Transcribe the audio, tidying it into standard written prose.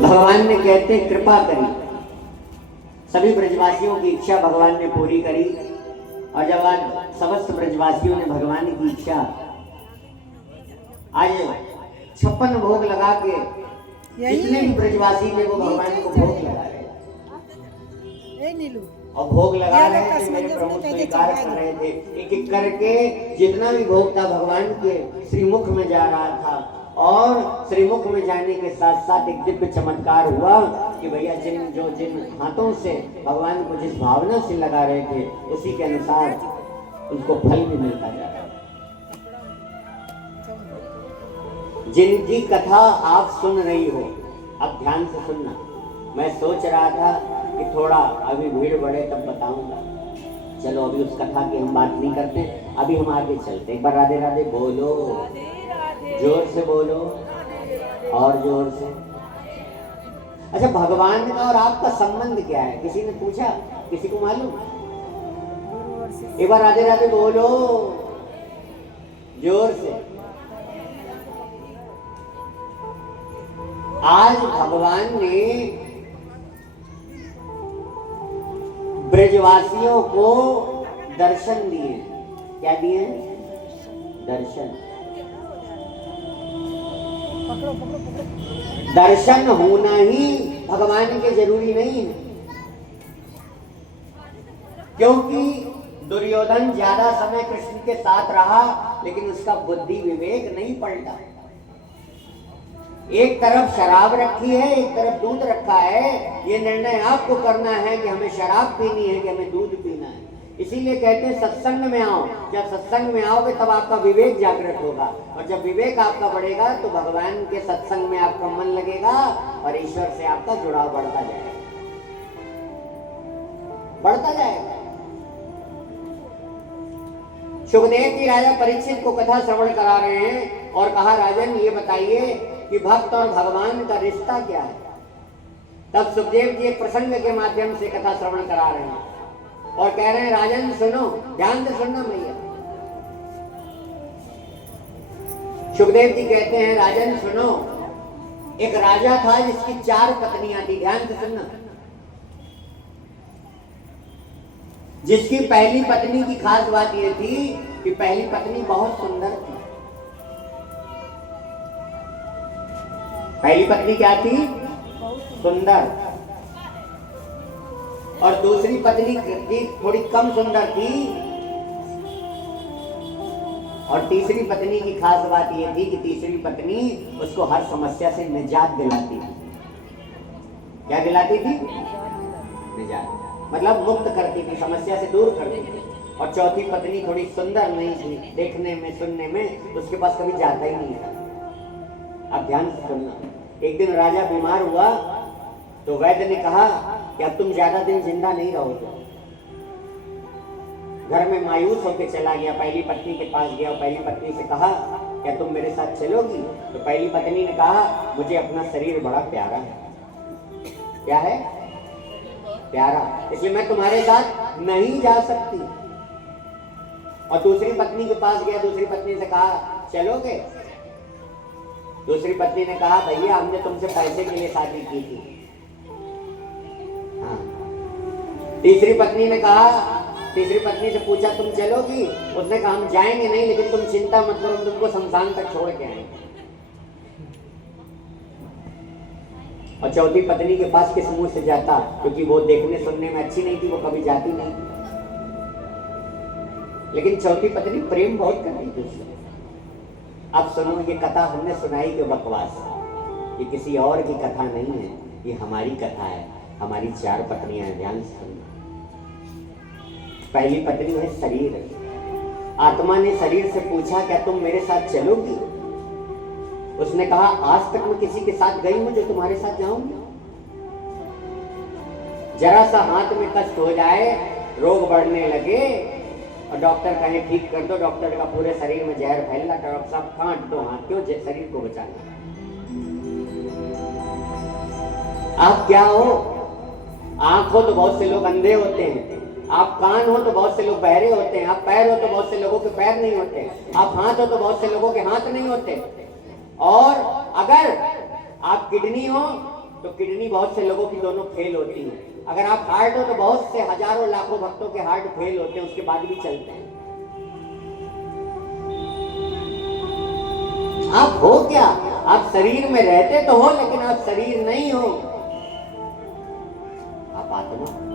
भगवान ने कहते कृपा करी, सभी ब्रजवासियों की इच्छा भगवान ने पूरी करी। और जब आज समस्त ब्रजवासियों ने भगवान की इच्छा आज 56 भोग लगा के जितने भी ब्रजवासी थे वो भगवान को भोग लगा रहे और भोग लगा रहे थे। मेरे प्रभु स्वीकार कर रहे थे, एक एक करके जितना भी भोग था भगवान के श्रीमुख में जा रहा था। और श्रीमुख में जाने के साथ साथ एक दिव्य चमत्कार हुआ कि भैया जिन हाथों से भगवान को जिस भावना से लगा रहे थे उसी के अनुसार उनको फल भी मिलता जा रहा है। जिनकी कथा आप सुन रही हो, अब ध्यान से सुनना। मैं सोच रहा था कि थोड़ा अभी भीड़ बढ़े तब बताऊंगा, चलो अभी उस कथा की हम बात नहीं करते, अभी हम आगे चलते। एक बार राधे राधे बोलो, जोर से बोलो और जोर से। अच्छा, भगवान का और आपका संबंध क्या है? किसी ने पूछा, किसी को मालूम? एक बार राधे राधे बोलो जोर से। आज भगवान ने ब्रजवासियों को दर्शन दिए। क्या दिए? दर्शन। दर्शन होना ही भगवान के जरूरी नहीं है, क्योंकि दुर्योधन ज्यादा समय कृष्ण के साथ रहा लेकिन उसका बुद्धि विवेक नहीं पलटा। एक तरफ शराब रखी है, एक तरफ दूध रखा है। ये निर्णय आपको करना है कि हमें शराब पीनी है कि हमें दूध पीना है। इसीलिए कहते हैं सत्संग में आओ। जब सत्संग में आओगे तब आपका विवेक जागृत होगा, और जब विवेक आपका बढ़ेगा तो भगवान के सत्संग में आपका मन लगेगा और ईश्वर से आपका जुड़ाव बढ़ता जाएगा, बढ़ता जाएगा। सुखदेव जी राजा परीक्षित को कथा श्रवण करा रहे हैं और कहा, राजन ये बताइए कि भक्त और भगवान का रिश्ता क्या है। तब सुखदेव जी एक प्रसंग के माध्यम से कथा श्रवण करा रहे हैं और कह रहे हैं, राजन सुनो, ध्यान से सुनना भैया। सुखदेव जी कहते हैं, राजन सुनो, एक राजा था जिसकी 4 पत्नियां थी। ध्यान से सुनना। जिसकी पहली पत्नी की खास बात यह थी कि पहली पत्नी बहुत सुंदर थी। पहली पत्नी क्या थी? सुंदर। और दूसरी पत्नी थोड़ी कम सुंदर थी। और तीसरी पत्नी की खास बात यह थी कि तीसरी पत्नी उसको हर समस्या से निजात दिलाती थी। क्या दिलाती थी? निजात, मतलब मुक्त करती थी, समस्या से दूर करती थी। और चौथी पत्नी थोड़ी सुंदर नहीं थी, देखने में सुनने में उसके पास कभी जाता ही नहीं था। अब ध्यान से सुनना। एक दिन राजा बीमार हुआ तो वैद्य ने कहा कि अब तुम ज्यादा दिन जिंदा नहीं रहोगे। घर में मायूस होकर चला गया, पहली पत्नी के पास गया और पहली पत्नी से कहा, क्या तुम मेरे साथ चलोगी? तो पहली पत्नी ने कहा, मुझे अपना शरीर बड़ा प्यारा है। क्या है? प्यारा, इसलिए मैं तुम्हारे साथ नहीं जा सकती। और दूसरी पत्नी के पास गया, दूसरी पत्नी से कहा, चलोगे? दूसरी पत्नी ने कहा, भैया हमने तुमसे पैसे के लिए शादी की थी। हाँ। तीसरी पत्नी ने कहा, तीसरी पत्नी से पूछा, तुम चलोगी? उसने कहा, हम जाएंगे नहीं, लेकिन तुम चिंता मत करो, हम तुमको शमशान तक छोड़ के आएंगे। और चौथी पत्नी के पास किस मुंह से जाता, क्योंकि वो देखने सुनने में अच्छी नहीं थी, वो कभी जाती नहीं। लेकिन चौथी पत्नी प्रेम बहुत कर रही थी उससे। अब सुनो, ये कथा हमने सुनाई कि बकवास, ये किसी और की कथा नहीं है, ये हमारी कथा है। हमारी 4 पत्नियां हैं। ध्यान से सुनना। पहली पत्नी है शरीर। आत्मा ने शरीर से पूछा, क्या तुम मेरे साथ चलोगी? उसने कहा, आज तक मैं किसी के साथ गई हूं जो तुम्हारे साथ जाऊंगी? जरा सा हाथ में कष्ट हो जाए, रोग बढ़ने लगे और डॉक्टर कहे ठीक कर दो, डॉक्टर का पूरे शरीर में जहर फैलना, डॉक्टर साहब काट दो हाथ, क्यों? शरीर को बचाना। आप क्या हो? आंख हो तो बहुत से लोग अंधे होते हैं, आप कान हो तो बहुत से लोग बहरे होते हैं, आप पैर हो तो बहुत से लोगों के पैर नहीं होते, आप हाथ हो तो बहुत से लोगों के हाथ नहीं होते। और अगर आप किडनी हो तो किडनी बहुत से लोगों की दोनों फेल होती है। अगर आप हार्ट हो तो बहुत से हजारों लाखों भक्तों के हार्ट फेल होते हैं, उसके बाद भी चलते हैं। आप हो क्या? आप शरीर में रहते तो हो, लेकिन आप शरीर नहीं हो, आप आत्मा।